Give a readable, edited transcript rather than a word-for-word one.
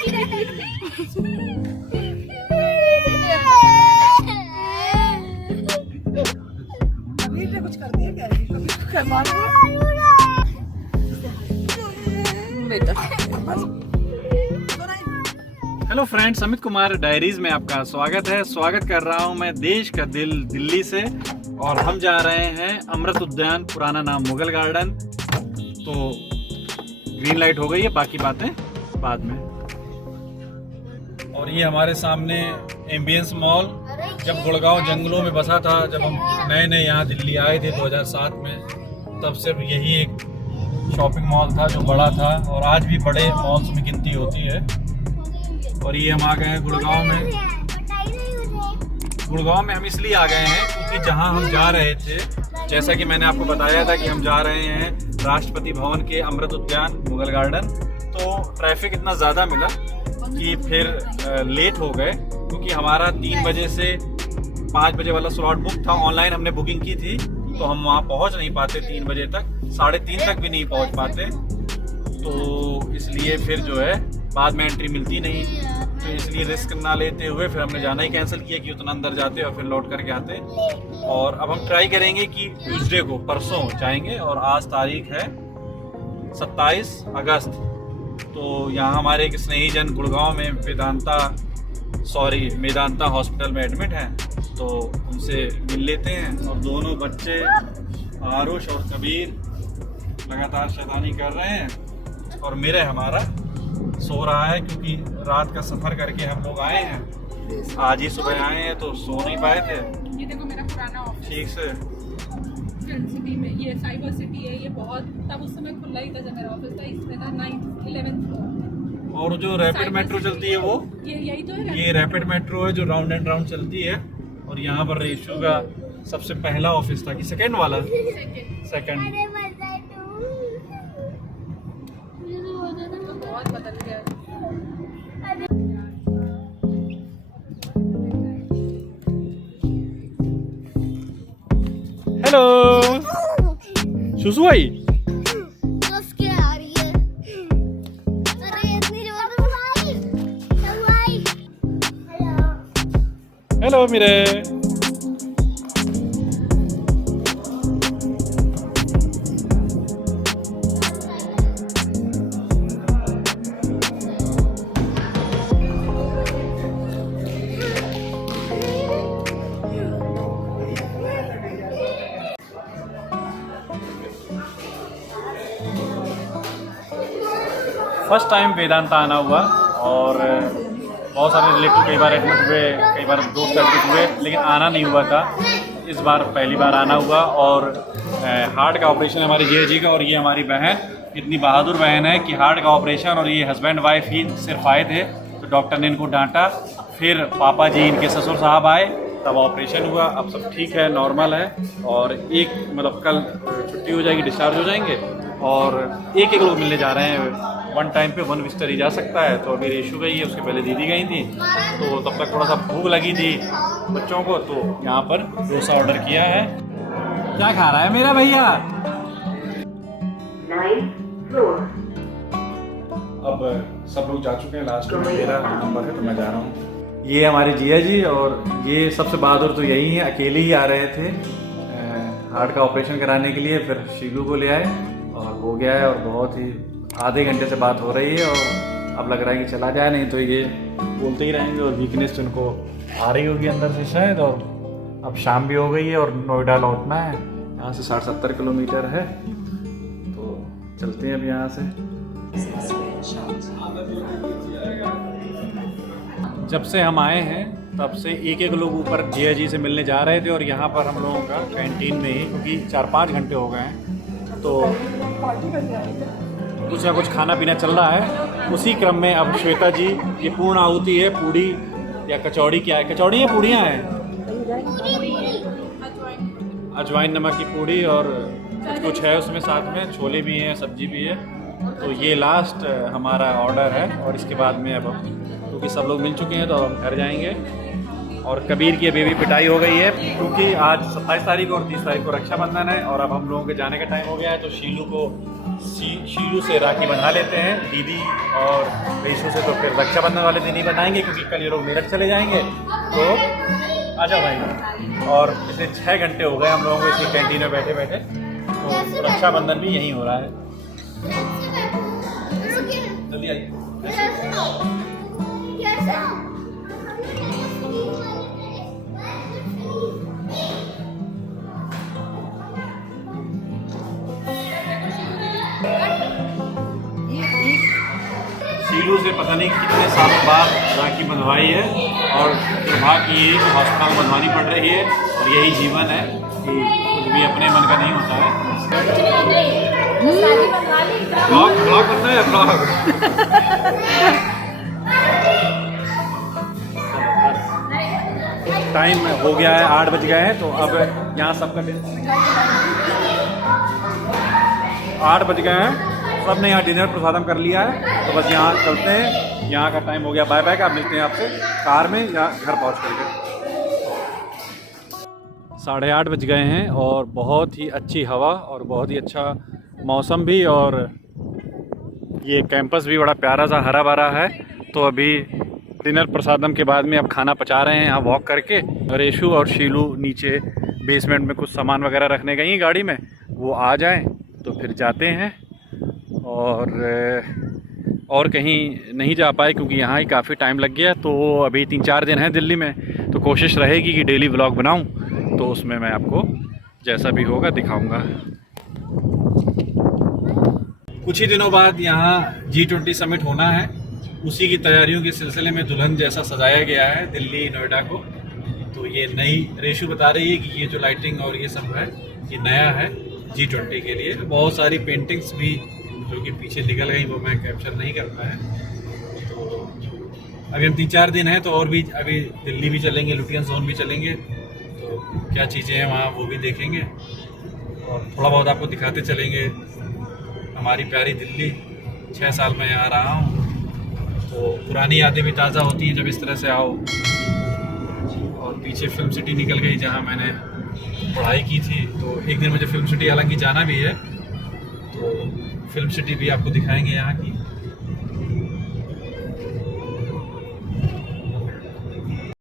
कुछ कर दिया क्या? Hello friends, Amit Kumar diaries में आपका स्वागत है। स्वागत कर रहा हूं मैं देश का दिल दिल्ली से, और हम जा रहे हैं अमृत उद्यान, पुराना नाम मुगल गार्डन। तो ग्रीन लाइट हो गई है, बाकी बातें बाद में। और ये हमारे सामने एम्बियंस मॉल, जब गुड़गांव जंगलों में बसा था, जब हम नए नए यहाँ दिल्ली आए थे 2007 में, तब सिर्फ यही एक शॉपिंग मॉल था जो बड़ा था, और आज भी बड़े मॉल्स में गिनती होती है। और ये हम आ गए हैं गुड़गांव में। गुड़गांव में हम इसलिए आ गए हैं क्योंकि जहां हम जा रहे थे, जैसा कि मैंने आपको बताया था कि हम जा रहे हैं राष्ट्रपति भवन के अमृत उद्यान मुगल गार्डन, तो ट्रैफिक इतना ज़्यादा मिला कि फिर लेट हो गए, क्योंकि हमारा 3 बजे से 5 बजे वाला स्लॉट बुक था। ऑनलाइन हमने बुकिंग की थी, तो हम वहाँ पहुँच नहीं पाते 3 बजे तक, 3:30 तक भी नहीं पहुँच पाते। तो इसलिए फिर जो है बाद में एंट्री मिलती नहीं, तो इसलिए रिस्क ना लेते हुए फिर हमने जाना ही कैंसिल किया कि उतना अंदर जाते और फिर लौट करके आते। और अब हम ट्राई करेंगे कि ट्यूसडे को, परसों जाएंगे, और आज तारीख है 27 अगस्त। तो यहाँ हमारे एक स्नेहीजन गुड़गांव में मेदांता हॉस्पिटल में एडमिट हैं, तो उनसे मिल लेते हैं। और दोनों बच्चे आरुष और कबीर लगातार शैतानी कर रहे हैं, और हमारा सो रहा है, क्योंकि रात का सफर करके हम लोग आए हैं। आज ही सुबह आए हैं तो सो नहीं पाए थे। ये देखो मेरा पुराना ऑफिस ठीक से फिल्म सिटी में, ये साइबर सिटी है। ये बहुत तब उस समय खुला ही था जब मेरा ऑफिस था, इसमें था 9th 11th फ्लोर। और जो रैपिड मेट्रो चलती है वो यही तो है। ये रैपिड मेट्रो है जो राउंड एंड राउंड चलती है। और यहाँ पर रेशु का सबसे पहला ऑफिस था कि सेकंड वाला, सेकंड। बहुत बदल गया। हेलो सुसु आई। हेलो मेरे। फर्स्ट टाइम वेदांता आना हुआ, और बहुत सारे रिलेटिव कई बार एडमिट हुए, कई बार दोस्त एडमिट हुए, लेकिन आना नहीं हुआ था। इस बार पहली बार आना हुआ। और हार्ट का ऑपरेशन हमारे जीजा जी का, और ये हमारी बहन इतनी बहादुर बहन है कि हार्ट का ऑपरेशन, और ये हस्बैंड वाइफ ही सिर्फ आए थे, तो डॉक्टर ने इनको डांटा। फिर पापा जी इनके ससुर साहब आए, तब ऑपरेशन हुआ। अब सब ठीक है, नॉर्मल है, और कल छुट्टी हो जाएगी, डिस्चार्ज हो जाएंगे। और एक लोग मिलने जा रहे हैं। 1 टाइम पे 1 विजिटर ही जा सकता है। तो अभी रेशु गई है, उसके पहले दीदी गई थी, तो तब तक थोड़ा सा भूख लगी थी बच्चों को, तो यहाँ पर डोसा ऑर्डर किया है। क्या खा रहा है मेरा भैया? अब सब लोग जा चुके हैं, लास्ट में मेरा नंबर है, तो मैं जा रहा हूँ। ये हमारे जिया जी, और ये सबसे बहादुर तो यही है, अकेले ही आ रहे थे हार्ट का ऑपरेशन कराने के लिए। फिर शीलू को ले आए और हो गया है, और बहुत ही आधे घंटे से बात हो रही है, और अब लग रहा है कि चला जाए, नहीं तो ये बोलते ही रहेंगे, और वीकनेस उनको आ रही होगी अंदर से शायद। और अब शाम भी हो गई है, और नोएडा लौटना है, यहाँ से 60-70 किलोमीटर है, तो चलते हैं अब यहाँ से। जब से हम आए हैं तब से एक लोग ऊपर जिया जी से मिलने जा रहे थे, और यहाँ पर हम लोगों का कैंटीन में ही, क्योंकि 4-5 घंटे हो गए हैं, तो कुछ ना कुछ खाना पीना चल रहा है। उसी क्रम में अब श्वेता जी, ये पूर्ण आहुति है, पूड़ी या कचौड़ी, क्या है, कचौड़ी या पूड़ियाँ हैं? अजवाइन नमक की पूड़ी, और कुछ है उसमें साथ में, छोले भी हैं, सब्जी भी है। तो ये लास्ट हमारा ऑर्डर है, और इसके बाद में अब क्योंकि सब लोग मिल चुके हैं तो हम घर जाएंगे। और कबीर की अभी भी पिटाई हो गई है, क्योंकि आज 27 तारीख और 30 तारीख को रक्षाबंधन है, और अब हम लोगों के जाने का टाइम हो गया है। तो शीलू को शीलू से राखी बंधा लेते हैं दीदी, और रेशू से तो फिर रक्षाबंधन वाले दिन ही बनाएंगे क्योंकि कल ये लोग मेरठ चले जाएंगे। तो आजा भाई। और पिछले 6 घंटे हो गए हम लोगों को इसी कैंटीन में बैठे बैठे, तो रक्षाबंधन भी यहीं हो रहा है। जल्दी आइए। शीलू से पता नहीं कितने सालों बाद राखी बंधवाई है, और दुर्भाग्य ये कि हॉस्पिटल बंधवानी पड़ रही है, और यही जीवन है कि कुछ भी अपने मन का नहीं होता है। ब्लॉग बनना है, ब्लॉग। टाइम हो गया है, 8 बज गए हैं, तो अब यहाँ सबका 8 बज गए हैं, सबने यहाँ डिनर प्रसादम कर लिया है, तो बस यहाँ चलते हैं। यहाँ का टाइम हो गया, बाय बाय का। आप मिलते हैं आपसे कार में या घर पहुँच करके। 8:30 बज गए हैं और बहुत ही अच्छी हवा और बहुत ही अच्छा मौसम भी, और ये कैंपस भी बड़ा प्यारा सा हरा भरा है। तो अभी डिनर प्रसादम के बाद में अब खाना पचा रहे हैं यहाँ वॉक करके। रेशू और शीलू नीचे बेसमेंट में कुछ सामान वगैरह रखने गई गाड़ी में, वो आ जाएं तो फिर जाते हैं। और कहीं नहीं जा पाए क्योंकि यहाँ ही काफ़ी टाइम लग गया। तो अभी 3-4 दिन है दिल्ली में, तो कोशिश रहेगी कि डेली व्लॉग बनाऊँ, तो उसमें मैं आपको जैसा भी होगा दिखाऊंगा। कुछ ही दिनों बाद यहाँ G20 समिट होना है, उसी की तैयारियों के सिलसिले में दुल्हन जैसा सजाया गया है दिल्ली नोएडा को। तो ये नई, रेशू बता रही है कि ये जो लाइटिंग और ये सब है ये नया है G20 के लिए। बहुत सारी पेंटिंग्स भी जो कि पीछे निकल गई वो मैं कैप्चर नहीं कर पाया। तो अभी हम 3-4 दिन हैं, तो और भी अभी दिल्ली भी चलेंगे, लुटियन जोन भी चलेंगे, तो क्या चीज़ें हैं वहाँ वो भी देखेंगे, और थोड़ा बहुत आपको दिखाते चलेंगे हमारी प्यारी दिल्ली। 6 साल में यहाँ रहा हूँ, तो पुरानी यादें भी ताज़ा होती हैं जब इस तरह से आओ। और पीछे फिल्म सिटी निकल गई जहाँ मैंने पढ़ाई की थी, तो एक दिन मुझे फिल्म सिटी हालांकि जाना भी है, तो फिल्म सिटी भी आपको दिखाएंगे यहाँ की।